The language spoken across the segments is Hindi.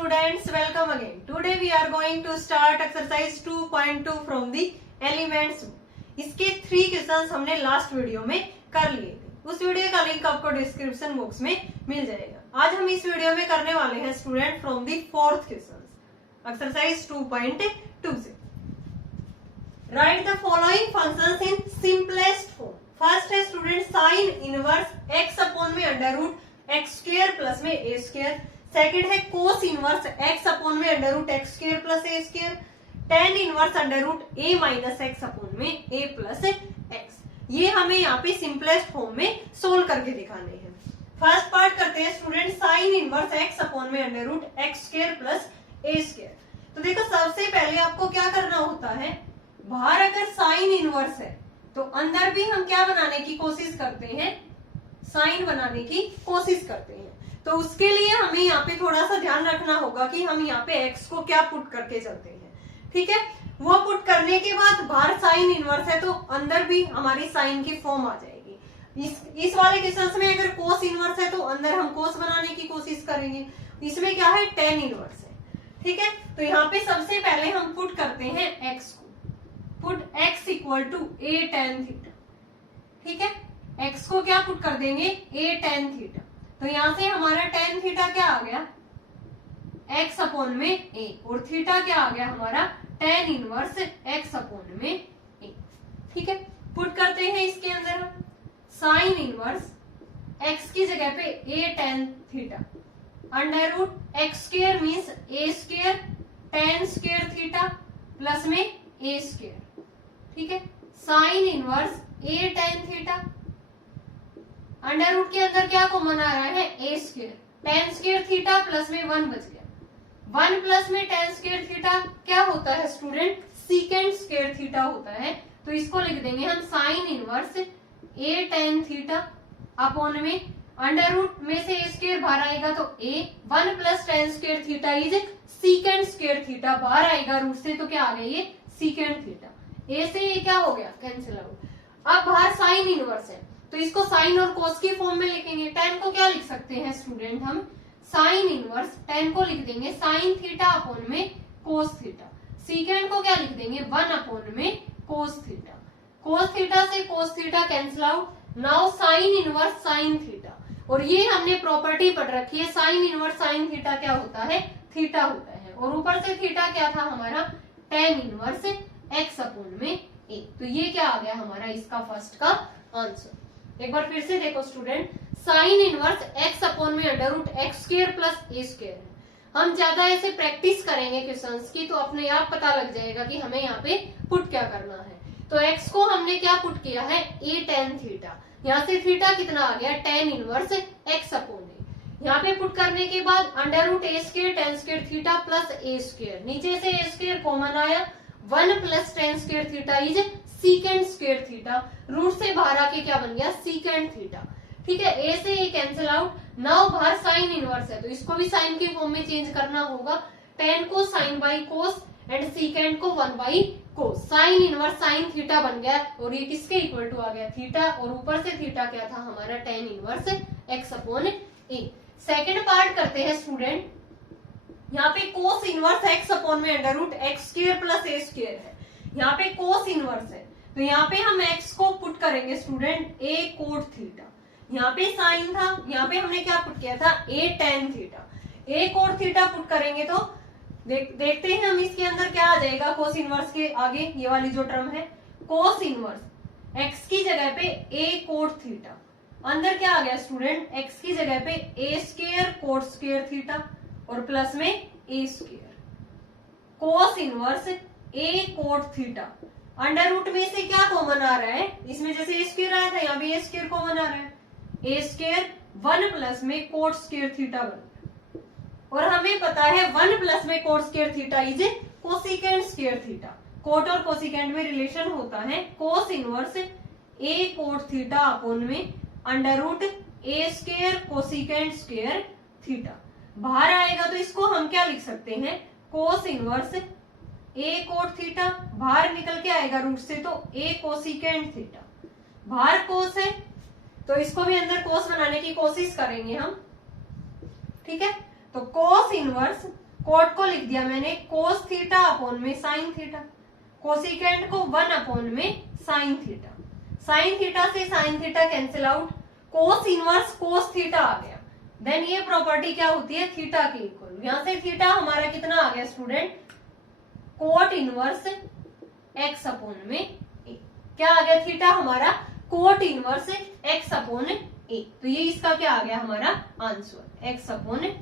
students, welcome again. Today we are going to start exercise 2.2 from the elements. इसके 3 क्वेश्चंस हमने लास्ट वीडियो में कर लिए थे। उस वीडियो का लिंक आपको डिस्क्रिप्शन बॉक्स में मिल जाएगा। आज हम इस वीडियो में करने वाले हैं student from the 4th question exercise 2.2 से। Write the following functions in simplest form. First है student sine inverse x upon में under root x square plus में ए स्क्वायर। सेकेंड है कोस इनवर्स x अपॉन में under root x square plus a square. Tan inverse under root a minus x upon में ए प्लस एक्स। ये हमें यहाँ पे सिंपलेस्ट फॉर्म में सोल्व करके दिखाने हैं। फर्स्ट पार्ट करते हैं student sine inverse x upon में under root x square plus a square. तो देखो सबसे पहले आपको क्या करना होता है, बाहर अगर साइन इनवर्स है तो अंदर भी हम क्या बनाने की कोशिश करते हैं, साइन बनाने की कोशिश करते हैं। तो उसके लिए हमें यहाँ पे थोड़ा सा ध्यान रखना होगा कि हम यहाँ पे x को क्या पुट करके चलते हैं। ठीक है, वो पुट करने के बाद बाहर साइन इनवर्स है तो अंदर भी हमारी साइन की फॉर्म आ जाएगी। इस वाले क्वेश्चन में अगर कोस इनवर्स है तो अंदर हम कोस बनाने की कोशिश करेंगे। इसमें क्या है, टेन इनवर्स है। ठीक है, तो यहाँ पे सबसे पहले हम पुट करते हैं x को। Put x equal to a tan theta. ठीक है, x को क्या पुट कर देंगे, ए टेन थीटा। तो यहां से हमारा टेन थीटा क्या आ गया, x अपॉन में a, और थीटा क्या आ गया हमारा टेन इनवर्स x अपॉन में a। ठीक है, पुट करते हैं इसके अंदर हम साइन इनवर्स x की जगह पे a tan theta under root x square means a square tan square theta plus में a स्क्वायर। ठीक है, sine inverse a tan theta under root के अंदर क्या कॉमन आ रहा है, a square tan square theta plus में 1 बच गया। 1 प्लस में टेन स्क्वायर थीटा क्या होता है स्टूडेंट, सीकेंड स्क्वायर थीटा होता है। तो इसको लिख देंगे हम साइन इनवर्स ए टेन थीटा अपॉन में अंडर रूट में से ए स्क्वायर बाहर आएगा तो ए, 1 plus tan square theta is secant square theta, बाहर आएगा रूट से तो क्या आ गया ये सीकेंड थीटा। ए से ये क्या हो गया, कैंसिल आउट। अब बाहर साइन इनवर्स है तो इसको साइन और कोस की फॉर्म में लिखेंगे। टेन को क्या लिख सकते हैं स्टूडेंट, हम साइन इनवर्स टेन को लिख देंगे साइन थीटा अपॉन में कोस थीटा। सीकेंड को क्या लिख देंगे, 1 अपॉन में कोस थीटा। कोस थीटा से cos theta cancel out. Now sine inverse sine theta, और ये हमने प्रॉपर्टी पढ़ रखी है, साइन इनवर्स साइन थीटा क्या होता है, थीटा होता है। और ऊपर से थीटा क्या था हमारा, टेन इनवर्स एक्स अपॉन में ए। तो ये क्या आ गया हमारा इसका फर्स्ट का आंसर। एक बार फिर से देखो student, sine inverse x upon में under root x square plus a square है। हम ज्यादा ऐसे प्रैक्टिस करेंगे क्वेश्चंस की तो अपने आप पता लग जाएगा कि हमें यहाँ पे पुट क्या करना है। तो x को हमने क्या पुट किया है, ए टेन थीटा। यहाँ से थीटा कितना आ गया, tan inverse x upon a. यहाँ पे पुट करने के बाद under root a square tan square theta plus a square, नीचे से ए स्क्वायर कॉमन आया, 1 plus tan square theta is secant square theta, root से बाहर आके क्या बन गया, सीकेंड थीटा। ठीक है, ए से ये कैंसिल आउट। नाउ बाहर साइन इनवर्स है तो इसको भी साइन की फॉर्म में चेंज करना होगा। टेन को sine by cos and secant को 1 by cos. Sine inverse sine theta बन गया और ये किसके इक्वल टू आ गया, थीटा, और ऊपर से थीटा क्या था हमारा tan inverse x upon a. Second part करते हैं स्टूडेंट, यहाँ पे कोस इनवर्स एक्स अपॉन में under root x square plus a square है। यहाँ पे कोस इनवर्स है तो यहाँ पे हम x को पुट करेंगे स्टूडेंट a कोट थीटा। यहाँ पे साइन था, यहाँ पे हमने क्या पुट किया था, a tan theta. a cot theta put करेंगे तो देखते हैं हम इसके अंदर क्या आ जाएगा। कोस इनवर्स के आगे ये वाली जो टर्म है कोस इनवर्स x की जगह पे a कोट थीटा, अंदर क्या आ गया स्टूडेंट, x की जगह पे a square cot square theta और प्लस में a square. Cos inverse a cot theta under root में से क्या कॉमन आ रहा है, इसमें जैसे ए स्क्वायर आया था यहाँ भी ए स्क्वायर कॉमन आ रहा है, ए स्क्वायर 1 प्लस में कोट स्क्वायर थीटा बन। और हमें पता है 1 प्लस में cot square theta is cosecant square theta. Cot और कोसिकेंड में रिलेशन होता है cos inverse a cot theta upon में under root a square cosecant square theta. बाहर आएगा तो इसको हम क्या लिख सकते हैं, cos inverse a cot theta, बाहर निकल के आएगा रूट से तो ए कोसिकेंड थीटा। बाहर कोस है तो इसको भी अंदर कोस बनाने की कोशिश करेंगे हम। ठीक है, तो कोस इनवर्स कोट को लिख दिया मैंने कोस थीटा अपॉन में साइन थीटा, कोसिकेंट को 1 अपॉन में साइन थीटा, साइन थीटा से sine theta cancel out, cos inverse cos theta आ गया। देन ये प्रॉपर्टी क्या होती है, थीटा के इक्वल। यहां से थीटा हमारा कितना आ गया student, cot inverse x upon में ए। क्या आ गया थीटा हमारा, कोट इनवर्स एक्स अपॉन ए। तो ये इसका क्या आ गया हमारा आंसर, एक्स अपॉन ए।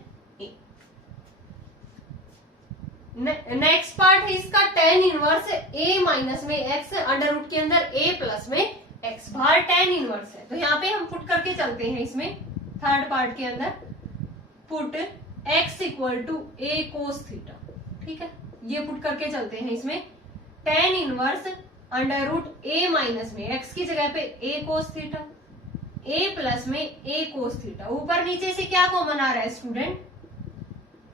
नेक्स्ट पार्ट है इसका टेन इनवर्स ए माइनस में एक्स अंडर रूट के अंदर ए प्लस में एक्स, बाहर टेन इनवर्स है। तो यहाँ पे हम पुट करके चलते हैं इसमें थर्ड पार्ट के अंदर, put x equal to a cos theta. ठीक है, ये पुट करके चलते हैं इसमें, tan inverse under root a minus में एक्स की जगह पे ए कोस थीटा, ए प्लस में ए कोस थीटा। ऊपर नीचे से क्या कॉमन आ रहा है student,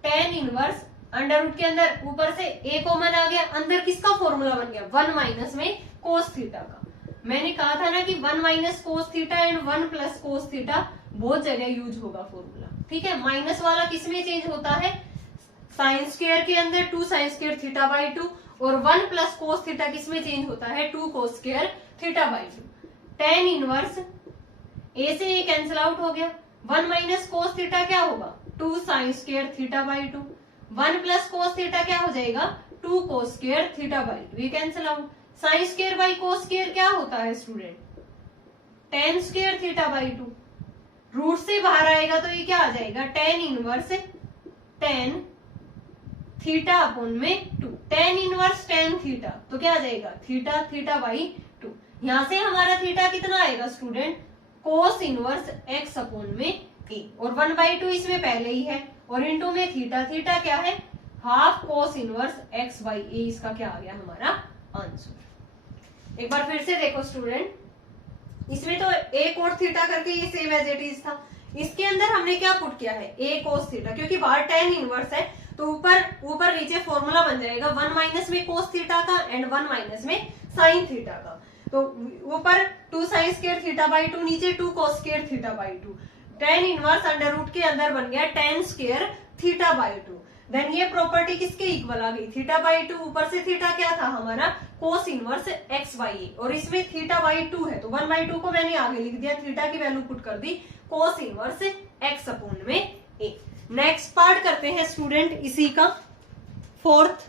tan inverse under root के अंदर ऊपर से ए कॉमन आ गया, अंदर किसका फॉर्मूला बन गया, 1 माइनस में कोस थीटा का। मैंने कहा था ना कि 1 minus cos theta and 1 plus cos theta बहुत जगह यूज होगा फॉर्मूला। ठीक है, माइनस वाला किसमें चेंज होता है, साइन स्क्वायर के अंदर 2 साइन स्क्वायर थीटा बाई 2, और 1 प्लस कोस थीटा किसमें चेंज होता है, 2 cos square theta by 2। Tan inverse a से ए कैंसिल आउट हो गया, 1 माइनस कोस थीटा क्या होगा, 2 sign square theta by 2, 1 plus cos theta क्या हो जाएगा, 2 कोस स्क्वायर थीटा बाई 2, ये cancel out. Sine square by cos square क्या होता है student, tan square theta by 2, root से बाहर आएगा तो ये क्या आ जाएगा, tan inverse tan theta upon में 2, टेन इनवर्स टेन थीटा, तो क्या आ जाएगा थीटा थीटा बाई 2। यहां से हमारा थीटा कितना आएगा student, cos inverse x upon में ए, और 1/2 इसमें पहले ही है, और इनटू में थीटा, थीटा क्या है, half cos inverse x by a. इसका क्या आ गया हमारा आंसर। एक बार फिर से देखो स्टूडेंट, इसमें तो ए कोट थीटा करके ये सेम एज इट इज था, इसके अंदर हमने क्या पुट किया है, ए कोस थीटा, क्योंकि बाहर टेन इनवर्स है तो ऊपर नीचे फॉर्मूला बन जाएगा 1 माइनस में कोस थीटा का एंड 1 माइनस में साइन थीटा का। तो ऊपर 2 साइन स्क्वायर थीटा बाई 2, नीचे 2 cos square theta by 2, tan inverse under root के अंदर बन गया tan square theta by 2। Then ये प्रॉपर्टी किसके इक्वल आ गई, थीटा बाई 2, ऊपर से थीटा क्या था हमारा, कोस इनवर्स एक्स बाई ए, और इसमें थीटा बाई 2 है तो 1/2 को मैंने आगे लिख दिया, थीटा की वैल्यू पुट कर दी कोस इनवर्स एक्स अपॉन में ए। नेक्स्ट पार्ट करते हैं स्टूडेंट इसी का, fourth,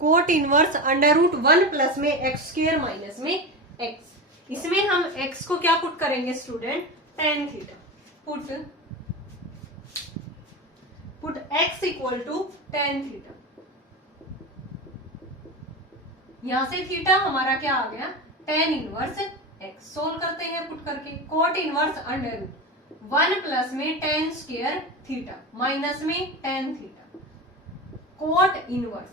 cot inverse under root 1 plus में एक्स स्क्वायर माइनस में एक्स। इसमें हम एक्स को क्या पुट करेंगे student, tan theta, put x equal to tan theta. यहां से थीटा हमारा क्या आ गया, टेन इनवर्स एक्स। सोल्व करते हैं पुट करके, cot inverse under root 1 plus में टेन स्क्वायर थीटा माइनस में tan theta, cot inverse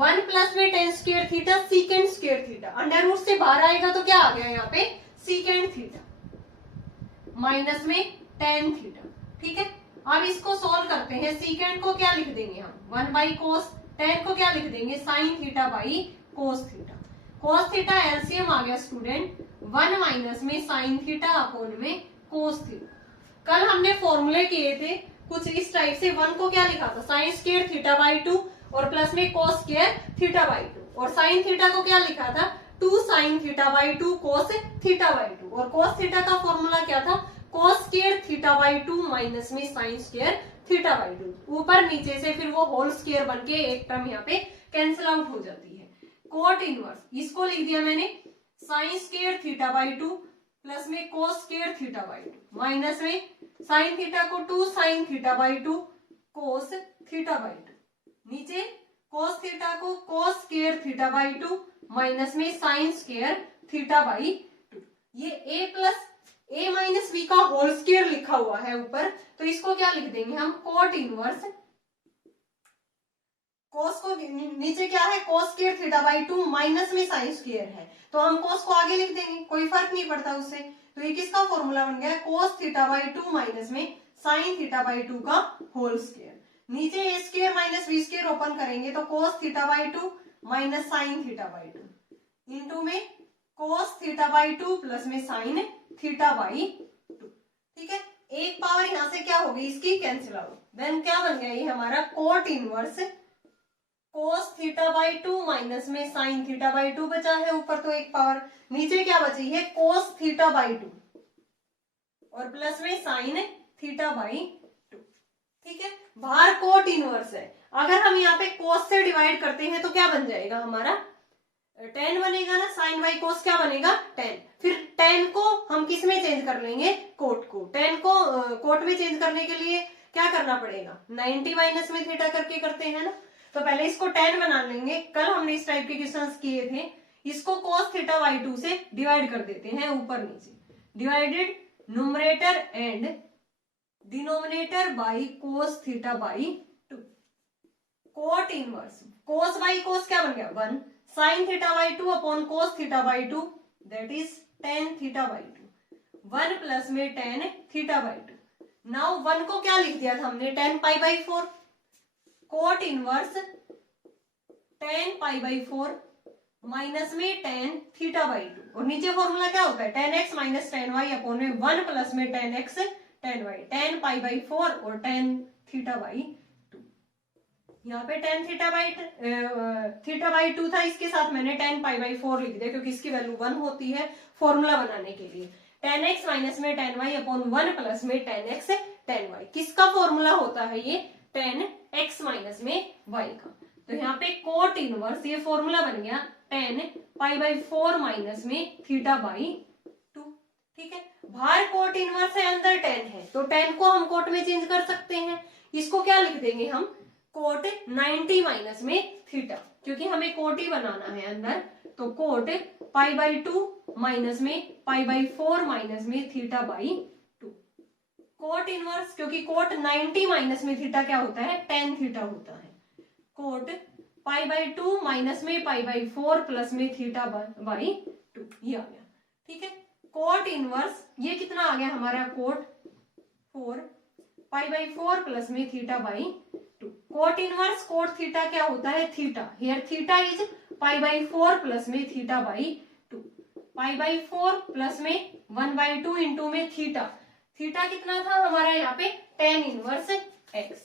1 plus में tan square theta secant square theta, under root से बाहर आएगा तो क्या आ गया यहाँ पे सीकेंड थीटा माइनस में टेन थीटा। ठीक है, अब इसको सोल्व करते हैं, सीकेंड को क्या लिख देंगे हम, 1 बाई कोस, टेन को क्या लिख देंगे, sine theta by cos theta. Cos theta LCM आ गया स्टूडेंट 1 माइनस में साइन थीटा अपॉन में कोस थीटा। कल हमने फॉर्मूले किए थे कुछ इस टाइप से, 1 को क्या लिखा था, साइन स्क्वायर थीटा बाई 2 और प्लस में कोस स्क्वायर थीटा बाई 2, और साइन थीटा को क्या लिखा था, 2 sine theta by 2 cos theta by 2, और कोस थीटा का फॉर्मूला क्या था, cos square theta by 2 minus में साइन स्क्वायर थीटा बाई 2। ऊपर नीचे से फिर वो होल स्क्वायर बन के एक टर्म यहाँ पे कैंसिल आउट हो जाती है। कोट इनवर्स, इसको लिख दिया मैंने sine square theta by 2 plus में cos square theta by 2 minus में साइन थीटा को 2 sine theta by 2 cos theta by 2, नीचे कोस थीटा को cos square theta by 2 minus में साइन स्क्वायर थीटा बाई 2। ये a plus a minus B का होल स्क्वायर लिखा हुआ है ऊपर, तो इसको क्या लिख देंगे हम, कोट इनवर्स, कोस को नीचे क्या है, कोस स्क्वायर थीटा बाई 2 माइनस में साइन स्क्वायर है, तो हम कोस को आगे लिख देंगे, कोई फर्क नहीं पड़ता उससे। तो ये किसका फॉर्मूला बन गया, कोस थीटा बाई 2 माइनस में साइन थीटा बाई 2 का होल स्क्वायर। नीचे a square minus B square open करेंगे तो cos theta by 2 minus sine theta by 2 into में कोस थीटा बाई 2 प्लस में साइन थीटा बाई 2। ठीक है, एक पावर यहां से क्या होगी इसकी कैंसिल आउट, देन क्या बन गया ये हमारा cot inverse cos theta by 2 minus में साइन थीटा बाई 2 बचा है, ऊपर तो एक पावर, नीचे क्या बची है कोस थीटा बाई 2 और प्लस में साइन थीटा बाई 2। ठीक है, बाहर कोट इनवर्स है, अगर हम यहाँ पे कोस से डिवाइड करते हैं तो क्या बन जाएगा हमारा tan बनेगा ना, साइन बाई कोस क्या बनेगा tan, फिर tan को हम किस में चेंज कर लेंगे कोट को, tan को कोट में चेंज करने के लिए क्या करना पड़ेगा 90 माइनस में थीटा करके करते हैं ना, तो पहले इसको tan बना लेंगे, कल हमने इस टाइप के क्वेश्चंस किए थे, इसको cos थीटा बाई 2 से डिवाइड कर देते हैं ऊपर नीचे, divided numerator and denominator by cos theta by 2, cot inverse cos by cos क्या बन गया 1 sign theta by 2 upon cos theta by 2 that is tan theta by 2, 1 plus में tan थीटा बाई 2। नाउ 1 को क्या लिख दिया था हमने tan pi by 4, cot inverse tan pi by 4 minus में tan थीटा बाई 2, और नीचे फॉर्मूला क्या होता है tan x minus tan y upon में 1 प्लस में tan x tan y, tan pi by 4 और tan थीटा बाई 2। यहाँ पे tan थीटा बाई 2 था, इसके साथ मैंने tan पाई बाई 4 लिख दिया क्योंकि इसकी वैल्यू 1 होती है फॉर्मूला बनाने के लिए। tan x माइनस में tan y अपॉन 1 प्लस में tan x tan y, किसका फॉर्मूला होता है ये tan x माइनस में y का, तो यहाँ पे कोट इनवर्स ये फॉर्मूला बन गया tan पाई बाई 4 माइनस में थीटा बाई 2। ठीक है, बाहर कोट इनवर्स है अंदर tan है, तो tan को हम कोट में चेंज कर सकते हैं, इसको क्या लिख देंगे हम कोट 90 माइनस में थीटा, क्योंकि हमें कोट ही बनाना है अंदर, तो कोट पाई बाई 2 माइनस में पाई बाई 4 माइनस में थीटा बाई 2, कोट इनवर्स क्योंकि कोट 90 माइनस में थीटा क्या होता है tan थीटा होता है, कोट पाई बाई 2 माइनस में पाई बाई 4 प्लस में थीटा बाई 2, ये आ गया। ठीक है, कोट इनवर्स ये कितना आ गया हमारा कोट 4 पाई बाई 4 प्लस में theta by 2, cot inverse cot theta क्या होता है theta, here theta is pi by 4 plus में theta by 2, pi by 4 plus में 1 बाई 2 इंटू में थीटा, थीटा कितना था हमारा यहाँ पे tan inverse x,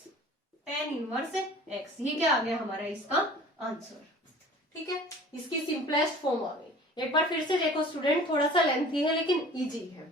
tan inverse x, ये क्या आ गया हमारा इसका आंसर। ठीक है, इसकी सिंपलेस्ट फॉर्म आ गई। एक बार फिर से देखो स्टूडेंट, थोड़ा सा लेंथी है लेकिन इजी है।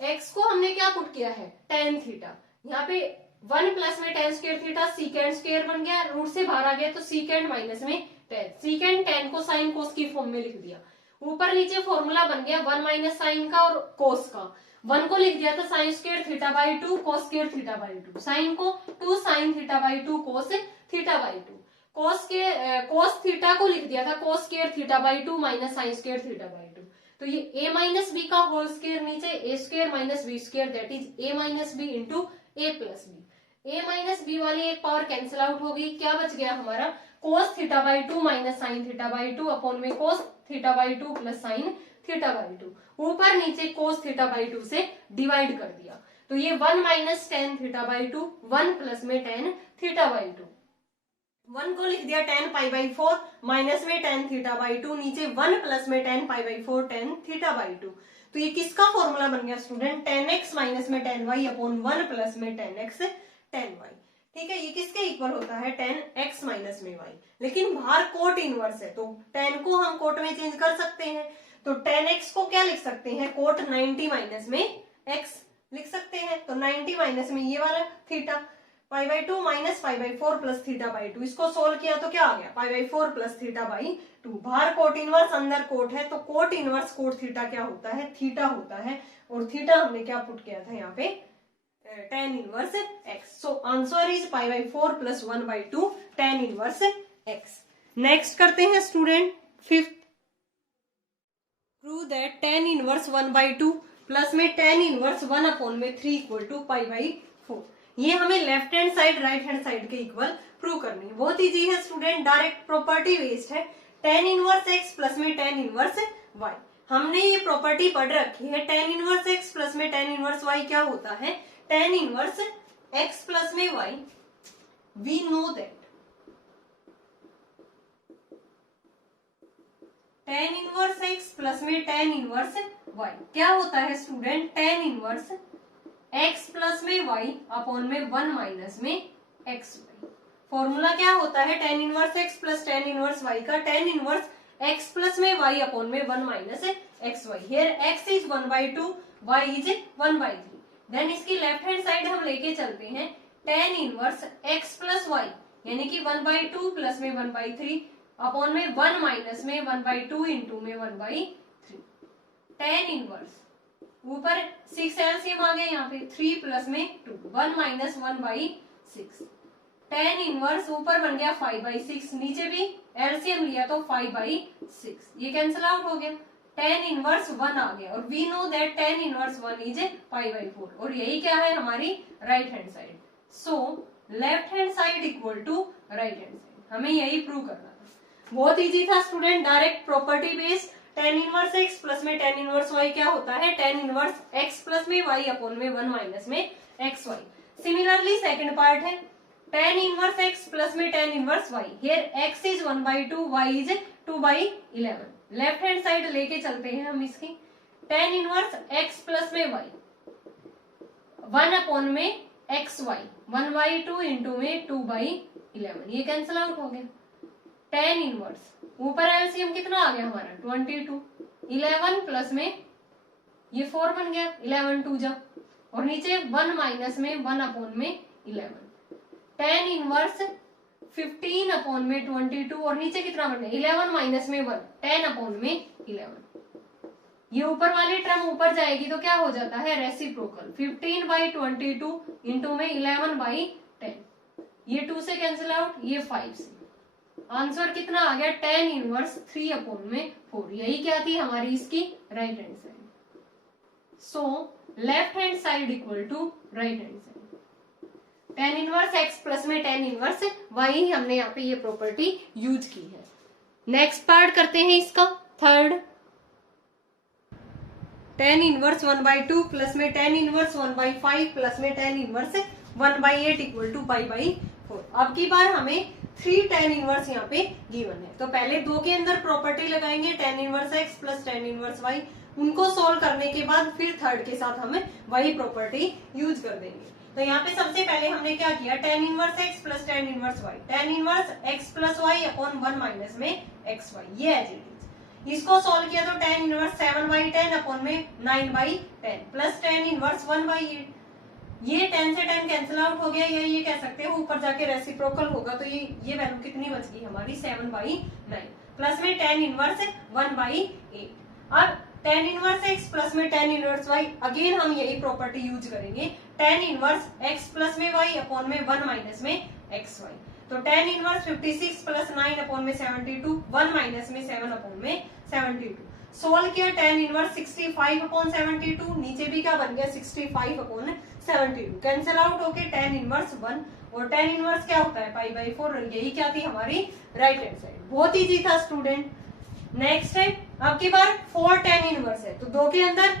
x को हमने क्या पुट किया है tan थीटा, यहाँ पे 1 प्लस में tan square theta secant square बन गया, रूट से बाहर आ गया तो सीकेंड माइनस में tan, सीकेंड tan को साइन कोस की फॉर्म में लिख दिया, ऊपर नीचे फॉर्मूला बन गया 1 माइनस साइन का और कोस का, 1 को लिख दिया था sine square theta by 2 cos square theta by 2, sine को 2 sine theta by 2 cos theta by 2, cos theta को लिख दिया था cos square theta by 2 minus sine square theta by 2, तो ये a माइनस बी का होल स्क्वायर नीचे a square minus B square that is a minus b into a plus b, a minus b वाली एक पावर कैंसिल आउट हो गई, क्या बच गया हमारा cos theta by 2 minus sine theta by 2 upon में cos theta by 2 plus sine theta by 2, ऊपर नीचे कोस थीटा बाई 2 से डिवाइड कर दिया, तो ये 1 minus tan theta by 2 1 plus में tan थीटा बाई 2, 1 को लिख दिया tan पाई बाई 4 माइनस में tan थीटा बाई 2, नीचे 1 प्लस में tan pi by 4 tan theta by 2, तो ये किसका फॉर्मूला बन गया स्टूडेंट tan x माइनस में tan y अपॉन 1 प्लस में tan x tan y। ठीक है, ये किसके इक्वल होता है tan x माइनस में y, लेकिन बाहर कोट इनवर्स है तो tan को हम कोट में चेंज कर सकते हैं, तो tan x को क्या लिख सकते हैं कोट 90 माइनस में x लिख सकते हैं, तो 90 माइनस में ये वाला theta pi by 2 minus pi by 4 plus theta by 2, इसको सोल्व किया तो क्या आ गया पाई बाई 4 प्लस थीटा बाई 2, बाहर कोट इनवर्स अंदर कोट है तो कोट इनवर्स कोट थीटा क्या होता है थीटा होता है, और थीटा हमने क्या पुट किया था यहाँ पे tan inverse x, so answer is pi by 4 plus 1 by 2 tan inverse x। Next करते हैं student fifth, prove that tan inverse 1 by 2 plus में tan इनवर्स 1 अपॉन में 3 इक्वल टू पाई बाई 4, ये हमें left hand side right hand side के इक्वल प्रूव करनी है, बहुत इजी है स्टूडेंट, डायरेक्ट प्रॉपर्टी बेस्ड है, tan इनवर्स x प्लस में tan इनवर्स y, हमने ये प्रॉपर्टी पढ़ रखी है, tan इनवर्स x प्लस में tan इनवर्स y क्या होता है tan इनवर्स x प्लस में y, we know that tan inverse x plus में tan इनवर्स y क्या होता है student tan inverse x plus में y अपॉन में 1 माइनस में एक्स वाई। फॉर्मूला क्या होता है tan inverse x plus tan inverse y का? tan इनवर्स x प्लस में y अपॉन में 1 minus x y. Here x is 1/2, y is 1/3। Then इसकी लेफ्ट हैंड साइड हम लेके चलते हैं tan inverse x plus y यानी कि 1/2 प्लस में 1/3 अपॉन में 1 माइनस में 1/2 इंटू में 1/3। tan इनवर्स ऊपर 6 एलसीएम आ गया यहाँ पे 3 प्लस में 2 1 माइनस 1/6। tan इनवर्स ऊपर बन गया 5/6, नीचे भी एलसीएम लिया तो 5/6, ये कैंसिल आउट हो गया। tan इनवर्स 1 आ गया और we know that tan inverse 1 is π/4 और यही क्या है हमारी right hand side. So left hand side equal to right hand side, हमें यही प्रूव करना था। बहुत इजी था student, direct property based. tan inverse x plus में tan इनवर्स y क्या होता है? tan इनवर्स x प्लस में y अपॉन में 1 माइनस में x y. Similarly second part है tan इनवर्स x प्लस में tan inverse y। Here x is 1/2, y is 2/11। Left hand side लेके चलते हैं हम इसकी। tan इनवर्स x प्लस में y 1 अपॉन में एक्स वाई 1/2 इंटू में 2/11, ये कैंसिल आउट हो गया। tan इनवर्स ऊपर एलसीएम कितना आ गया हमारा 22, 11 प्लस में ये 4 बन गया 11 2 जा और नीचे 1 माइनस में 1 अपॉन में 11। tan इनवर्स 15 अपॉन में 22 और नीचे कितना बन गया 11 माइनस में 1 10 अपॉन में 11। ये ऊपर वाली टर्म ऊपर जाएगी तो क्या हो जाता है रेसिप्रोकल 15/22 इंटू में 11/10, ये 2 से कैंसिल आउट, ये 5 से। आंसर कितना आ गया tan इनवर्स 3 अपॉन में 4, यही क्या थी हमारी इसकी right hand side. So left hand side equal to right hand side. tan inverse x plus में tan इनवर्स y, हमने यहाँ पे ये प्रॉपर्टी यूज की है। नेक्स्ट पार्ट करते हैं इसका थर्ड। tan इनवर्स 1/2 प्लस में tan इनवर्स 1/5 प्लस में tan इनवर्स 1/8 इक्वल टू π/4। अब की बार हमें 3 tan इनवर्स यहाँ पे गिवन है, तो पहले 2 के अंदर प्रॉपर्टी लगाएंगे tan inverse x plus tan inverse y। उनको सॉल्व करने के बाद फिर थर्ड के साथ हम वही प्रॉपर्टी यूज कर देंगे। तो यहाँ पे सबसे पहले हमने क्या किया tan inverse x plus tan inverse y, tan inverse x plus y upon 1 minus में एक्स वाई, ये एज इट इज। इसको सॉल्व किया तो tan इनवर्स 7/10 अपॉन में 9/10 प्लस tan इनवर्स 1/8, ये 10 से 10 कैंसिल आउट हो गया, ये कह सकते हो ऊपर जाके रेसिप्रोकल होगा तो ये वैल्यू कितनी बच गई हमारी 7/9 प्लस में tan इनवर्स 1/8। अब tan इनवर्स x प्लस में tan इनवर्स y, अगेन हम यही प्रॉपर्टी यूज करेंगे tan इनवर्स x प्लस में y अपॉन में 1 माइनस में एक्स वाई। तो tan इनवर्स 56 प्लस 9 अपॉन में 72 1 माइनस में 7 अपॉन में 72। सोल्व किया tan इनवर्स 65 अपॉन 72, नीचे भी क्या बन गया 65 अपॉन 72, कैंसिल आउट होके tan इनवर्स 1 और tan इनवर्स क्या होता है π/4, यही क्या थी हमारी राइट हैंड साइड। बहुत इजी था स्टूडेंट। नेक्स्ट है अब की बार 4 tan इनवर्स है, तो 2 के अंदर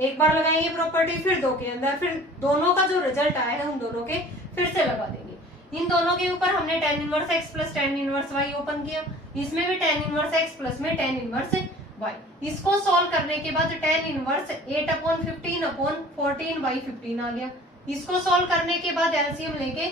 एक बार लगाएंगे प्रॉपर्टी, फिर 2 के अंदर, फिर दोनों का जो रिजल्ट आया है उन दोनों के फिर से लगा देंगे। इन दोनों के ऊपर हमने tan inverse x plus tan inverse y open किया, इसमें भी tan इनवर्स x प्लस में tan इनवर्स y। इसको सॉल्व करने के बाद tan इनवर्स 8 अपॉन 15 अपॉन 14/15 आ गया। इसको सॉल्व करने के बाद एलसीएम लेके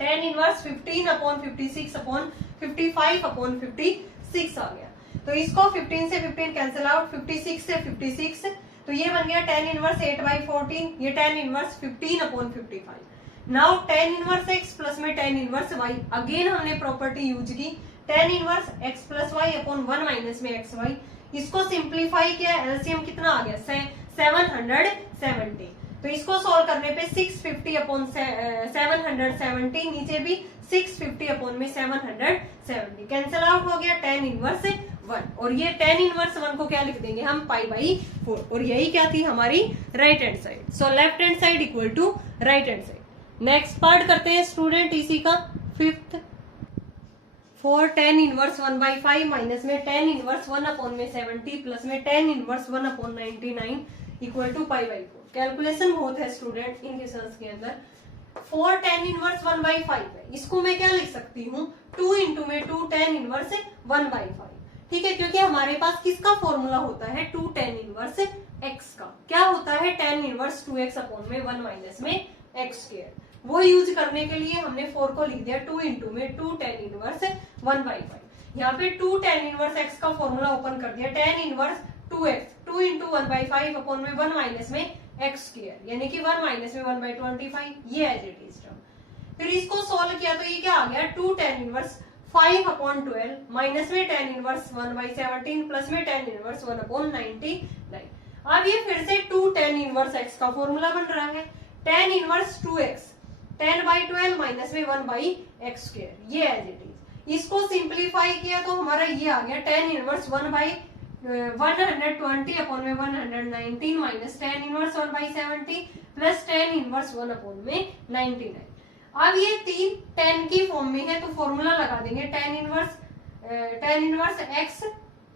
tan inverse 15 upon 56 upon 55 upon 56 आ गया। तो इसको 15 से 15 कैंसिल आउट, 56 से 56, तो ये बन गया tan इनवर्स 8/14, ये tan inverse 15 upon 55। Now tan inverse x plus में tan इनवर्स y, अगेन हमने प्रॉपर्टी यूज की tan inverse x plus y upon 1 minus में एक्स वाई। इसको सिंप्लीफाई किया, एलसीएम कितना आ गया 770, तो इसको सॉल्व करने पे 650 अपॉन 770, नीचे भी 650 अपॉन में 770, कैंसिल आउट हो गया tan इनवर्स 1 और ये tan इनवर्स 1 को क्या लिख देंगे हम π/4 और यही क्या थी हमारी right hand side. So left hand side equal to right hand side. Next part करते हैं स्टूडेंट इसी का फिफ्थ। 4 tan इनवर्स 1/5 माइनस में tan इनवर्स 1 अपॉन में 70 प्लस में tan inverse 1 upon 99 equal to π/4। Calculation बहुत है स्टूडेंट इन क्वेश्चंस के अंदर। 4 tan इनवर्स 1/5 है, इसको मैं क्या लिख सकती हूँ 2 इंटू में 2 tan इनवर्स 1/5। ठीक है, क्योंकि हमारे पास किसका फॉर्मूला होता है 2 tan इनवर्स x का, क्या होता है tan इनवर्स 2x अपॉन में 1 माइनस में x स्क्वायर। वो यूज करने के लिए हमने 4 को लिख दिया 2 इंटू में 2 tan इनवर्स 1/5। यहाँ पे 2 tan इनवर्स x का फॉर्मूला ओपन कर दिया, tan inverse 2x 2 into 1/5 upon में 1 माइनस में x स्क्वायर, यानी कि 1 माइनस में 1/25, ये एज इट इज टर्म। फिर इसको सोल्व किया तो ये क्या आ गया 2 tan इनवर्स 5 अपॉन 12 माइनस में tan इनवर्स 1/17 प्लस में tan इनवर्स 1 अपॉन 99। अब ये फिर से 2 tan इनवर्स x का फॉर्मूला बन रहा है, tan इनवर्स 2x 10/12 माइनस में 1/x स्क्वायर, ये एज इट इज। इसको सिंप्लीफाई किया तो हमारा ये आ गया tan इनवर्स 1/120 अपॉन में 119 minus tan inverse 1/70 plus tan inverse 1 upon में 99। अब ये तीन tan की फॉर्म में है तो फॉर्मूला लगा देंगे tan इनवर्स x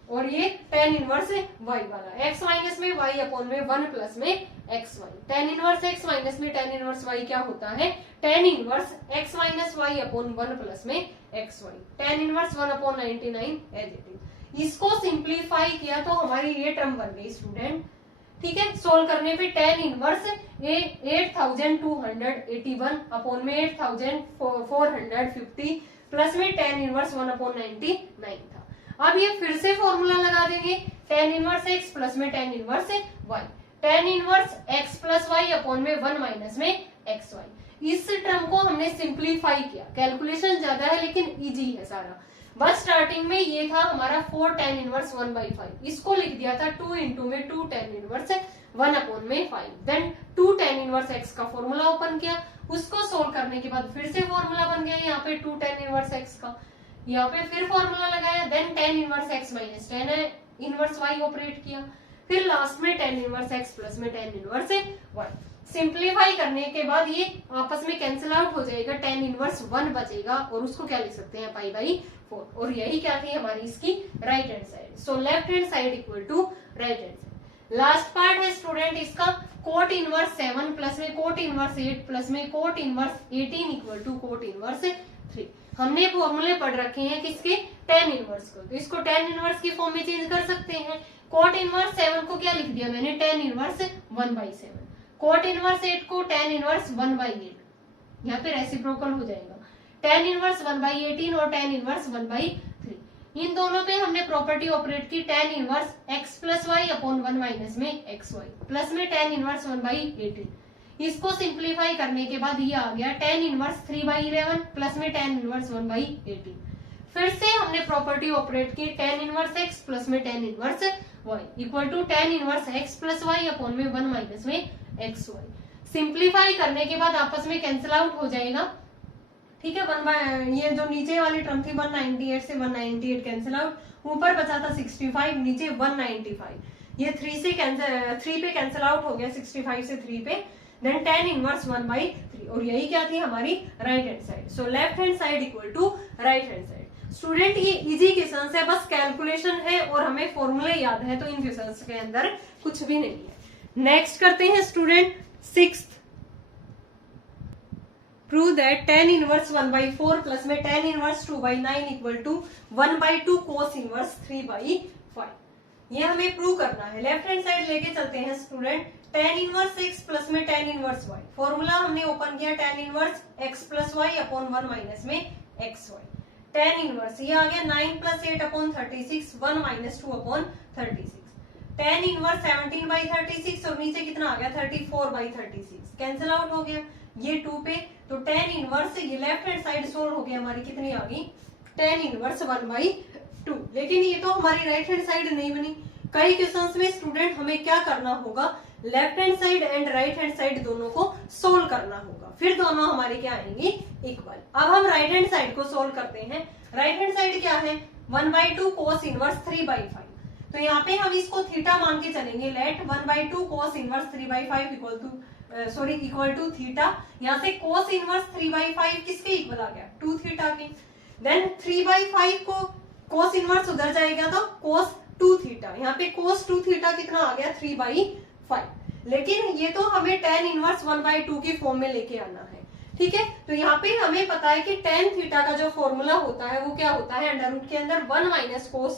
और ये tan इनवर्स y वाला, x माइनस में y अपॉन में 1 प्लस में xy। tan inverse x minus में tan इनवर्स y क्या होता है tan inverse x minus y upon 1 plus में xy, tan inverse 1 upon 99 as it is. इसको सिंप्लीफाई किया तो हमारी ये टर्म बन गई स्टूडेंट, ठीक है। सोल्व करने पे tan इनवर्स 8281 अपॉन में 8450 प्लस में tan इनवर्स 1 अपॉन 99 था। अब ये फिर से फॉर्मूला लगा देंगे tan इनवर्स x प्लस में tan inverse y, tan inverse x plus y upon में 1 माइनस में xy। इस टर्म को हमने सिंप्लीफाई किया, कैलकुलेशन ज्यादा है लेकिन इजी है सारा। बस स्टार्टिंग में ये था हमारा 4 tan इनवर्स 1/5, इसको लिख दिया था 2 इंटू में 2 tan इनवर्स 1 अपॉन में 5, देन 2 tan इनवर्स x का फॉर्मूला ओपन किया, उसको सोल्व करने के बाद फिर से फॉर्मूला बन गया यहाँ पे 2 tan इनवर्स x का, यहाँ पे फिर फॉर्मूला लगाया, then tan inverse x minus tan inverse y operate किया, फिर लास्ट में tan इनवर्स x प्लस में tan इनवर्स y। सिंप्लीफाई करने के बाद ये आपस में कैंसिल आउट हो जाएगा, tan इनवर्स 1 बचेगा और उसको क्या लिख सकते हैं π/4, और यही क्या थी हमारी इसकी right hand side. So left hand side equal to right hand side. Last part है स्टूडेंट इसका कोट इनवर्स 7 प्लस में कोट इनवर्स 8 प्लस में cot inverse 18 equal to cot inverse 3। हमने फॉर्मूले पढ़ रखे हैं किसके tan इनवर्स को, तो इसको tan इनवर्स की फॉर्म में चेंज कर सकते हैं। कोट इनवर्स 7 को क्या लिख दिया मैंने tan इनवर्स 1/7, कोट इनवर्स 8 को tan इनवर्स 1/8, यहाँ पे रेसिप्रोकल हो जाएगा, tan इनवर्स 1/18 और tan इनवर्स 1/3। इन दोनों पे हमने प्रॉपर्टी ऑपरेट की tan inverse x plus y upon 1 minus में xy प्लस में tan इनवर्स 1/18। इसको सिंप्लीफाई करने के बाद ये आ गया tan इनवर्स 3/11 प्लस में tan इनवर्स 1/18। फिर से हमने प्रॉपर्टी ऑपरेट की tan इनवर्स x प्लस में tan inverse y equal to tan inverse x plus y upon में 1 माइनस में xy। सिंप्लीफाई करने के बाद आपस में कैंसिल आउट हो जाएगा, ठीक है। ये जो नीचे वाली टर्म थी 198 से 198 कैंसिल आउट, ऊपर बचा था 65, नीचे 195, ये 3 पे कैंसिल आउट हो गया 65 से 3 पे, देन tan इनवर्स 1/3, और यही क्या थी हमारी right hand side. So left hand side equal to right hand side. Student ये इजी क्वेश्चंस है, बस कैलकुलेशन है और हमें फॉर्मूले याद है, तो इन क्वेश्चंस के अंदर कुछ भी नहीं है। नेक्स्ट करते हैं student 6th। Prove that tan inverse 1/4 plus में tan inverse 2/9 equal to 1/2 cos inverse 3/5। ये हमें प्रूव करना है। लेफ्ट हैंड साइड लेके चलते हैं student, tan inverse x plus में tan इनवर्स y, फॉर्मूला हमने ओपन किया tan inverse x plus y upon 1 minus में xy, tan इनवर्स ये आ गया 9 plus 8 upon 36, 1 minus 2 upon 36, tan inverse 17/36 और नीचे कितना आ गया 34/36, कैंसिल आउट हो गया ये 2 पे, तो tan इनवर्स ये लेफ्ट हैंड साइड सोल्व हो गया, हमारी कितनी आ गई tan इनवर्स 1/2। लेकिन ये तो हमारी राइट हैंड साइड नहीं बनी। कई क्वेश्चंस में स्टूडेंट हमें क्या करना होगा, left hand side and right hand side दोनों को सोल्व करना होगा, फिर दोनों हमारी क्या आएंगी इक्वल। अब हम राइट हैंड साइड को सोल्व करते हैं। राइट हैंड साइड क्या है 1/2 cos इनवर्स 3/5, तो यहाँ पे हम इसको थीटा मान के चलेंगे, let 1/2 cos inverse 3/5 equal to theta. यहाँ से cos इनवर्स 3/5 किसके इक्वल आ गया 2 थीटा के, देन 3/5 को cos इनवर्स उधर जाएगा तो cos 2 थीटा, यहाँ पे cos 2 थीटा कितना आ गया 3/5। लेकिन ये तो हमें tan इनवर्स 1/2 की फॉर्म में लेके आना है, ठीक है। तो यहाँ पे हमें पता है कि tan थीटा का जो फॉर्मूला होता है वो क्या होता है, अंडर रूट के अंदर 1 माइनस cos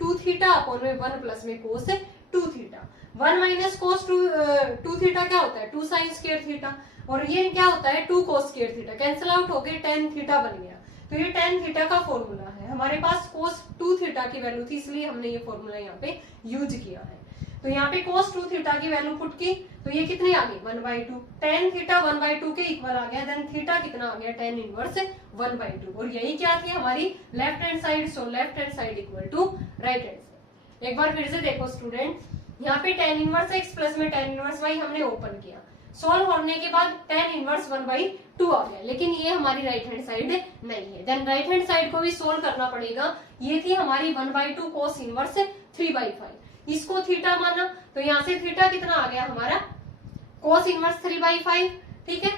2 थीटा अपॉन में 1 प्लस में कोस 2 थीटा। 1 माइनस कोस 2 थीटा क्या होता है 2 साइन स्क्वायर थीटा, और ये क्या होता है 2 cos square theta, cancel out हो गए tan थीटा बन गया। तो ये tan थीटा का फॉर्मूला है, हमारे पास कोस 2 थीटा की वैल्यू थी इसलिए हमने ये फॉर्मूला यहाँ पे यूज किया है। तो यहाँ पे cos 2 थीटा की वैल्यू पुट की तो ये कितनी आ गई 1/2, tan थीटा 1/2 के इक्वल आ गया, देन थीटा कितना आ गया tan इनवर्स 1/2, और यही क्या थी हमारी left hand side. So left hand side equal to right hand side. एक बार फिर से देखो स्टूडेंट, यहाँ पे tan इनवर्स x प्लस में tan इनवर्स y हमने ओपन किया, सोल्व होने के बाद tan इनवर्स 1/2 आ गया, लेकिन ये हमारी राइट हैंड साइड नहीं है, देन राइट हैंड साइड को भी सोल्व करना पड़ेगा। ये थी हमारी 1/2 cos इनवर्स 3/5, इसको थीटा माना तो यहाँ से थीटा कितना आ गया हमारा cos इनवर्स 3/5, ठीक है,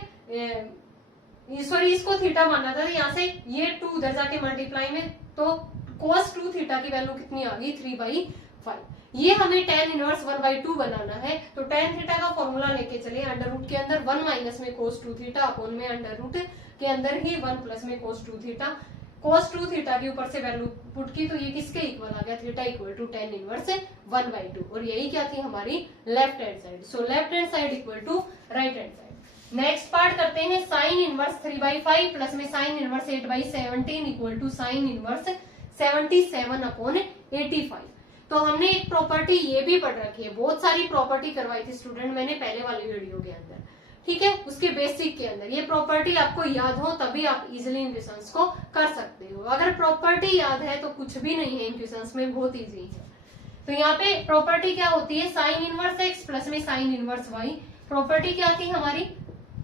सॉरी इसको थीटा माना था, यहाँ से ये 2 उधर जाके मल्टीप्लाई में, तो cos 2 थीटा की वैल्यू कितनी आ गई 3/5। ये हमें tan इनवर्स 1/2 बनाना है, तो tan थीटा का फॉर्मूला लेके चले, अंडर रूट के अंदर 1 माइनस में cos 2 थीटा अपॉन में अंडर रूट के अंदर ही 1 प्लस में cos 2 थीटा। cos 2 थीटा के ऊपर से वैल्यू पुट की तो ये किसके इक्वल आ गया theta equal to tan inverse 1/2, और यही क्या थी हमारी left hand side. So left hand side equal to right hand side. Next part करते हैं sin इनवर्स 3/5 प्लस में sin inverse 8/17 equal to sin inverse 77 upon 85। तो हमने एक प्रॉपर्टी ये भी पढ़ रखी है, बहुत सारी प्रॉपर्टी करवाई थी स्टूडेंट मैंने पहले वाली वीडियो के अंदर, ठीक है, उसके बेसिक के अंदर। ये प्रॉपर्टी आपको याद हो तभी आप इजिली इन क्वेश्चंस को कर सकते हो, अगर प्रॉपर्टी याद है तो कुछ भी नहीं है इन क्वेश्चंस में, बहुत इजी है। तो यहाँ पे प्रॉपर्टी क्या होती है साइन इनवर्स x प्लस में साइन इनवर्स y। प्रॉपर्टी क्या थी हमारी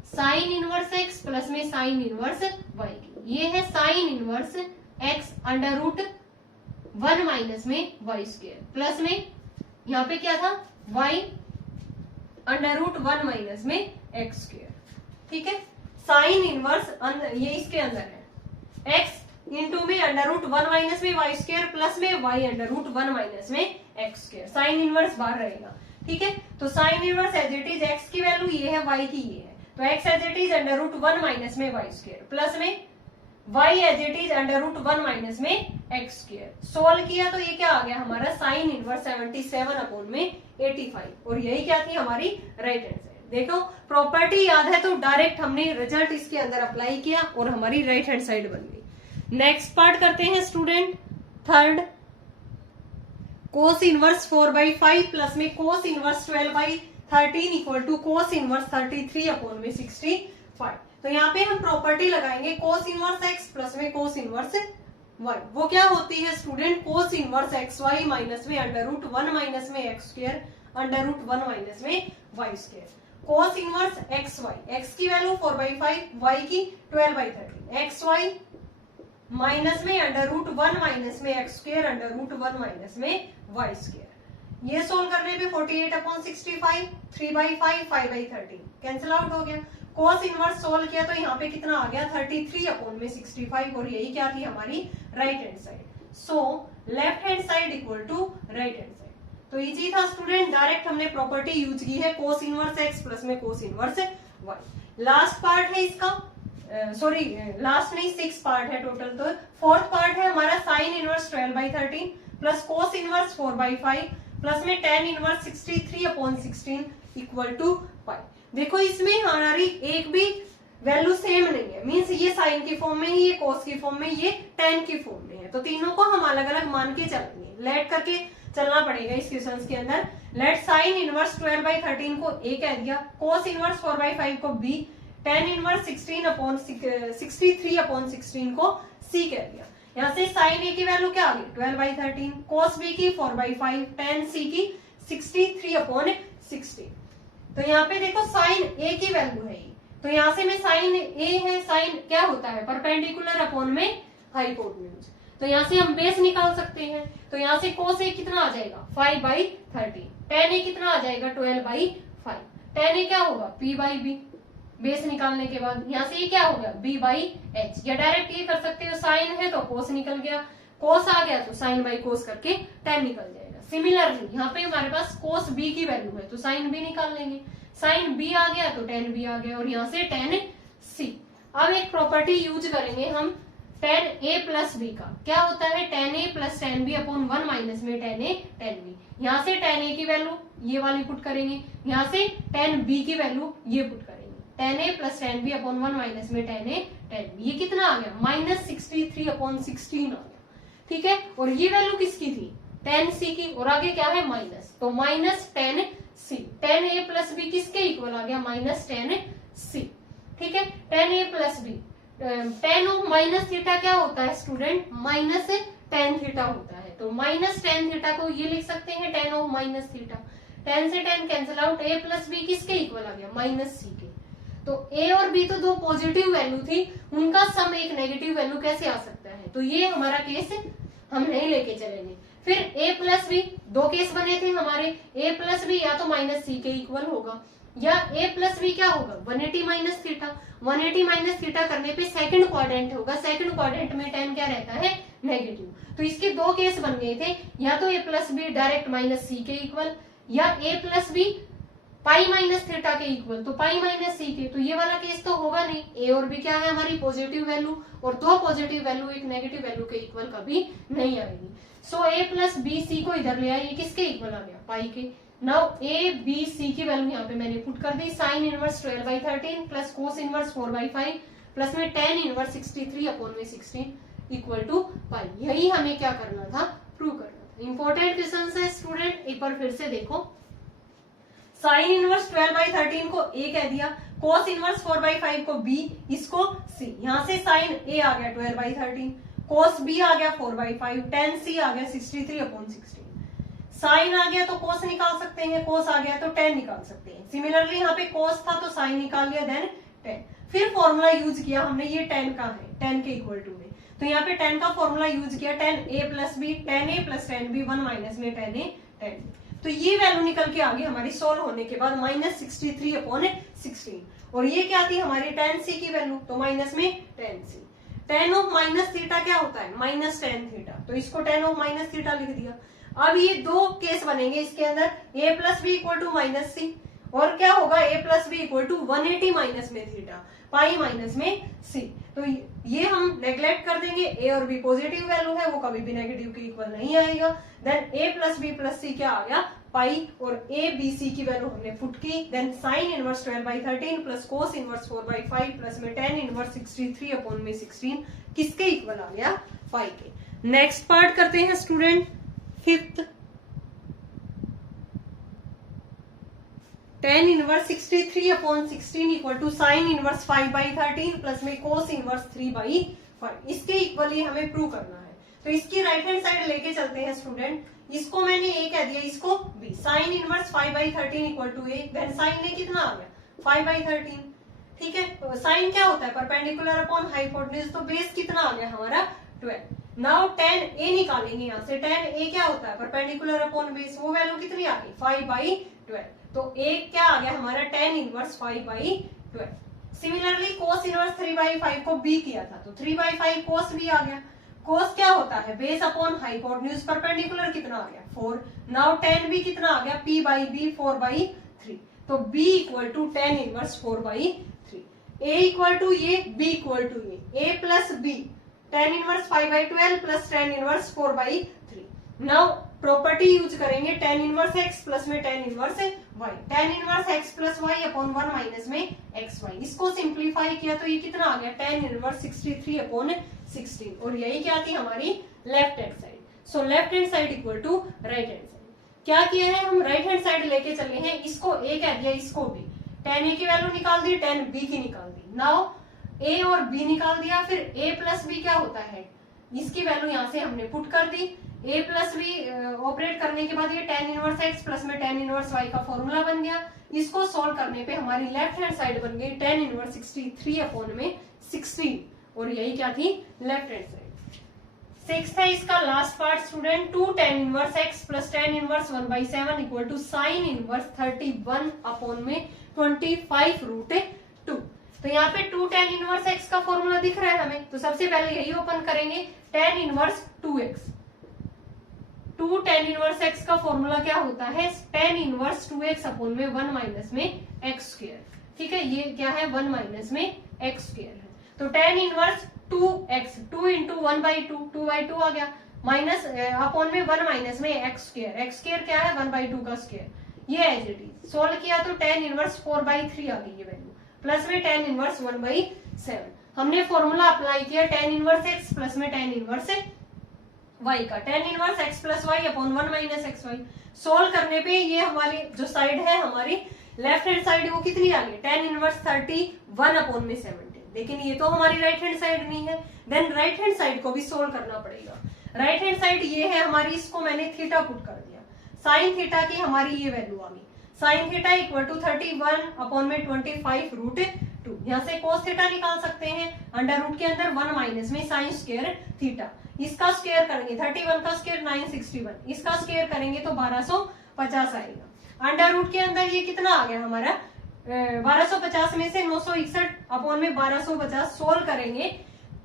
साइन इनवर्स x प्लस में साइन इनवर्स y की, ये है sine inverse x under root 1 minus में y स्क्वायर प्लस में यहाँ पे क्या था y अंडर रूट 1 माइनस में x स्क्वायर, ठीक है। साइन इनवर्स ये इसके अंदर है x इंटू में अंडर रूट 1 माइनस में y स्क्वायर प्लस में y अंडर रूट 1 माइनस में x स्क्वायर, साइन इनवर्स बाहर रहेगा, ठीक है। तो sine inverse as it is x की वैल्यू ये है, y की ये है, तो x as it is under root 1 minus में y स्क्वायर प्लस में y as it is under root 1 minus में x स्क्वायर। सोल्व किया तो ये क्या आ गया हमारा साइन इनवर्स 77 अपॉन में 85, और यही क्या थी हमारी राइट हैंड साइड। देखो प्रॉपर्टी याद है तो डायरेक्ट हमने रिजल्ट इसके अंदर अप्लाई किया और हमारी राइट हैंड साइड बन गई। नेक्स्ट पार्ट करते हैं student third, cos inverse 4/5 plus में cos inverse 12/13 equal to cos inverse 33 upon में 65। तो यहाँ पे हम प्रॉपर्टी लगाएंगे कोस इनवर्स x प्लस में कोस इनवर्स y। वो क्या होती है student cos inverse xy minus में अंडर रूट 1 माइनस में x square under root 1 minus में y square. Cos inverse xy, x की वैल्यू 4/5, y की 12/13, xy माइनस में अंडर रूट 1 माइनस में x square under root 1 minus में y स्क्वायर। ये सोल्व करने पे 48 अपॉन 65, 3/5, 5/13 कैंसिल आउट हो गया। कोस इनवर्स सोल्व किया तो यहाँ पे कितना आ गया 33 अपॉन में 65, और यही क्या थी हमारी right hand side. So left hand side equal to right hand side. तो इजी था स्टूडेंट, डायरेक्ट हमने प्रॉपर्टी यूज की है कोस इनवर्स x प्लस में cos inverse y। Last part है इसका, सॉरी लास्ट नहीं 6 पार्ट है टोटल, तो फोर्थ पार्ट है हमारा sine inverse 12/13 plus cos inverse 4/5 plus में tan inverse 63 upon 16 equal to pi. देखो इसमें हमारी एक भी वैल्यू सेम नहीं है, मींस ये साइन की फॉर्म में, ये कोस की फॉर्म में, ये tan की फॉर्म में है, तो तीनों को हम अलग अलग मान के चलेंगे, लेट करके चलना पड़ेगा इस क्वेश्चन के अंदर। लेट साइन इनवर्स 12/13 को a कह दिया, कोस इनवर्स 4/5 को b, tan इनवर्स 63 अपॉन 16 को c कह दिया। यहाँ से साइन a की वैल्यू क्या आ गई 12/13, कोस b की 4/5, tan c की 63 अपॉन 16। तो यहाँ पे देखो साइन a की वैल्यू है, तो यहाँ से में साइन a है, साइन क्या होता है परपेंडिकुलर अपॉन में हाइपोटेन्यूज, तो यहाँ से हम बेस निकाल सकते हैं। तो यहाँ से कोस a कितना आ जाएगा 5/13, tan a कितना आ जाएगा 12/5, tan a क्या होगा p/b, बेस निकालने के बाद यहाँ से ये क्या होगा b/h, या डायरेक्ट ये कर सकते हो साइन है तो कोस निकल गया, कोस आ गया तो साइन बाई कोस करके tan निकल जाएगा। सिमिलरली यहाँ पे हमारे पास कोस b की वैल्यू है तो साइन b निकाल लेंगे, साइन b आ गया तो tan b आ गया, और यहाँ से tan c। अब एक प्रॉपर्टी यूज करेंगे हम tan a प्लस बी का क्या होता है, tan a plus tan b upon 1 minus में tan a tan b। यहाँ से tan a की वैल्यू ये वाली पुट करेंगे, यहाँ से tan b की वैल्यू ये पुट करेंगे, tan a plus tan b upon 1 minus में tan a tan b। ये कितना आ गया, -63 अपॉन 16 आ गया, ठीक है। और ये वैल्यू किसकी थी, tan c की, और आगे क्या है माइनस, तो minus tan c, tan a plus b किसके इक्वल आ गया, माइनस tan c, ठीक है। tan a plus b, tan of minus theta क्या होता है स्टूडेंट, माइनस tan थीटा होता है, तो माइनस tan थीटा को ये लिख सकते हैं tan of minus theta, tan से tan cancel out, a plus b किसके इक्वल आ गया, माइनस c के। तो a और b तो दो पॉजिटिव वैल्यू थी, उनका सम एक नेगेटिव वैल्यू कैसे आ सकता है, तो ये हमारा केस हम नहीं लेके चलेंगे। फिर a प्लस बी, दो केस बने थे हमारे, a प्लस बी या तो माइनस c के इक्वल होगा, या a प्लस बी क्या होगा 180 माइनस थीटा, 180 माइनस थीटा करने पे सेकंड क्वाड्रेंट होगा, सेकंड क्वाड्रेंट में tan क्या रहता है, नेगेटिव। तो इसके दो केस बन गए थे, या तो a plus b direct minus c के इक्वल, या a plus b pi minus theta के इक्वल, तो पाई माइनस c के। तो ये वाला केस तो होगा नहीं, a और b क्या है हमारी पॉजिटिव वैल्यू, और दो पॉजिटिव वैल्यू एक नेगेटिव वैल्यू के इक्वल कभी नहीं आएगी। सो a प्लस बी सी को इधर ले आए, ये किसके इक्वल आ गया, पाई के। नाउ a b c की वैल्यू यहाँ पे मैंने पुट कर दी, sine inverse 12/13 plus cos inverse 4/5 plus में tan इनवर्स 63 अपॉन में 16 इक्वल टू पाई। यही हमें क्या करना था, प्रूव करना था। इंपॉर्टेंट क्वेश्चन है स्टूडेंट, एक बार फिर से देखो, साइन इनवर्स 12/13 को a कह दिया, कोस इनवर्स 4/5 को b, इसको c। यहाँ से साइन a आ गया 12/13, कोस b आ गया 4/5, tan c आ गया 63 अपॉन 16। साइन आ गया तो कोस निकाल सकते हैं, कोस आ गया तो tan निकाल सकते हैं। सिमिलरली यहाँ पे कोस था तो साइन निकाल लिया, देन tan। फिर फॉर्मूला यूज किया हमने, ये tan का है, tan के इक्वल टू में, तो यहाँ पे tan का फॉर्मूला यूज किया, tan a plus b, tan a plus tan b 1 minus में tan a tan b। तो ये वैल्यू निकल के आ गई हमारी सोल्व होने के बाद -63 अपॉन 16। और ये क्या थी हमारी tan c की वैल्यू, तो माइनस में tan c। tan of minus theta क्या होता है, माइनस tan थीटा, तो इसको tan ऑफ माइनस थीटा लिख दिया। अब ये दो केस बनेंगे इसके अंदर, a plus B equal to minus C, और क्या होगा a plus B equal to 180 minus में थीटा, पाई माइनस में c। तो ये हम नेग्लेक्ट कर देंगे, a और b पॉजिटिव वैल्यू है, वो कभी भी नेगेटिव के इक्वल नहीं आएगा। Then a plus B plus C क्या आ गया, पाई, और a b c की वैल्यू हमने पुट की। Then sine inverse 12/13 plus cos inverse 4/5 plus में tan इनवर्स 63 अपॉन में 16 किसके इक्वल आ गया, पाई के। नेक्स्ट पार्ट करते हैं student, fifth, tan inverse 63 upon 16 equal to sine inverse 5/13 plus में कोस इनवर्स 3/5। इसके इक्वल ही हमें प्रूव करना है। तो इसकी राइट हैंड साइड लेके चलते हैं स्टूडेंट, इसको मैंने a कह दिया, इसको b। Sine inverse 5/13 equal to a, then sine ने कितना आ गया 5/13, ठीक है। साइन क्या होता है, परपेंडिकुलर अपॉन हाइपोटेन्यूज, तो बेस कितना आ गया हमारा 12। नाउ tan a निकालेंगे यहाँ से, tan a क्या होता है, परपेंडिकुलर अपॉन बेस, वो वैल्यू कितनी आ गई 5/12, तो a क्या आ गया हमारा tan inverse 5/12। Similarly cos inverse 3/5 को b किया था, तो 3/5 कोस b आ गया। कोस क्या होता है, बेस अपॉन हाइपोटेन्यूज, परपेंडिकुलर कितना आ गया 4। नाउ tan b कितना आ गया, p/b 4/3, तो b equal to tan inverse 4/3। a equal to ये, b इक्वल टू ये, a plus b tan inverse 5/12 plus tan inverse 4/3। Now property use करेंगे, tan इनवर्स x प्लस में tan inverse y, tan inverse x plus y upon 1 minus में xy। इसको सिंप्लीफाई किया तो ये कितना आ गया, tan इनवर्स 63 अपॉन 16, और यही क्या थी हमारी left hand side. So left hand side equal to right hand side. क्या किया है, हम राइट हैंड साइड लेके चले हैं, इसको a कह दिया, इसको b, tan a की वैल्यू निकाल दी, tan b की निकाल दी। नाउ a और b निकाल दिया, फिर a प्लस b क्या होता है, इसकी वैल्यू यहाँ से हमने पुट कर दी। a प्लस बी ऑपरेट करने के बाद ये tan इनवर्स x प्लस में tan इनवर्स y का फॉर्मूला बन गया। इसको सॉल्व करने पे हमारी लेफ्ट हैंड साइड बन गई tan इनवर्स 63 अपॉन में 16, और यही क्या थी लेफ्ट हैंड साइड। सिक्स्थ है इसका last part student, 2 tan inverse x plus tan inverse 1/7 equal to sine inverse 31 upon में 25√2। तो यहाँ पे 2 tan इनवर्स x का फॉर्मूला दिख रहा है हमें, तो सबसे पहले यही ओपन करेंगे, tan inverse 2x। 2 tan inverse x का फॉर्मूला क्या होता है, tan इनवर्स 2x अपॉन में 1 माइनस में x स्क्वायर, ठीक है। ये क्या है 1 माइनस में x स्क्वायर है। तो tan इनवर्स 2x, 2 इंटू 1/2, 2/2 आ गया, माइनस अपॉन में 1 माइनस में एक्स स्क्वायर क्या है 1/2 का स्क्वायर, ये एज इट इज। सोल्व किया तो tan इनवर्स 4/3 आ गई ये वैल्यू, प्लस में tan इनवर्स 1/7। हमने फॉर्मूला अप्लाई किया tan इनवर्स x प्लस में tan इनवर्स y का, tan inverse x plus y upon 1 minus x y. Solve करने पे ये हमारी जो साइड है हमारी लेफ्ट हैंड साइड वो कितनी आ गई tan इनवर्स 31 अपॉन में 17। लेकिन ये तो हमारी राइट हैंड साइड नहीं है, देन राइट हैंड साइड को भी सोल्व करना पड़ेगा। राइट हैंड साइड ये है हमारी, इसको मैंने थीटा पुट कर दिया, साइन थीटा की हमारी ये वैल्यू आ गई, sine theta equal to 31 upon में 25√2। यहाँ से कोस थीटा निकाल सकते हैं, अंडर रूट के अंदर 1 माइनस में साइन स्क्वायर थीटा, इसका स्क्वायर करेंगे 31 का स्क्वायर 961, इसका स्क्वायर करेंगे तो 1250 आएगा। अंडर रूट के अंदर ये कितना आ गया हमारा 1250 में से 961 अपॉन में 1250 सोल्व करेंगे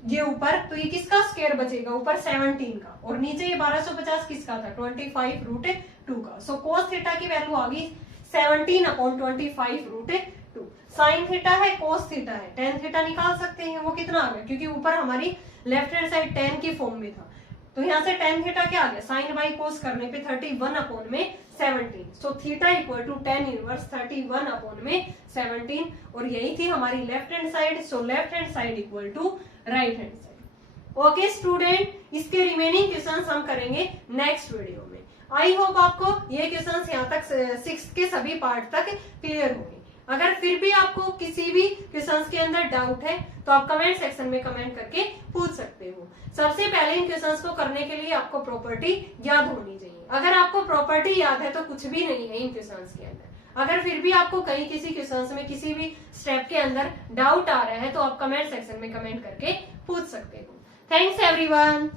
ये ऊपर, तो ये किसका स्क्वायर बचेगा ऊपर 17 का, और नीचे ये 1250 किसका था 25√2 का। सो कोस थीटा की वैल्यू आ गई 17 अपॉन 25√2। साइन थीटा है कोस थीटा है, टेन थीटा निकाल सकते हैं, वो कितना आ गया क्योंकि ऊपर हमारी लेफ्ट हैंड साइड टेन की फॉर्म में था, तो यहाँ से टेन थीटा क्या आ गया साइन बाई कोस करने पे 31 अपॉन में 17। So theta equal to tan inverse 31 upon में 17, और यही थी हमारी left hand side. So left hand side equal to right hand side. Okay student, इसके रिमेनिंग क्वेश्चंस हम करेंगे नेक्स्ट वीडियो में। आई होप आपको ये क्वेश्चंस यहाँ तक 6 के सभी पार्ट तक क्लियर होंगे। अगर फिर भी आपको किसी भी क्वेश्चंस के अंदर डाउट है तो आप कमेंट सेक्शन में कमेंट करके पूछ सकते हो। सबसे पहले इन क्वेश्चंस को करने के लिए आपको प्रॉपर्टी याद होनी चाहिए। अगर आपको प्रॉपर्टी याद है तो कुछ भी नहीं है इन क्वेश्चंस के अंदर। अगर फिर भी आपको कहीं किसी क्वेश्चंस में किसी भी स्टेप के अंदर डाउट आ रहा है तो आप कमेंट सेक्शन में कमेंट करके पूछ सकते हो। Thanks everyone.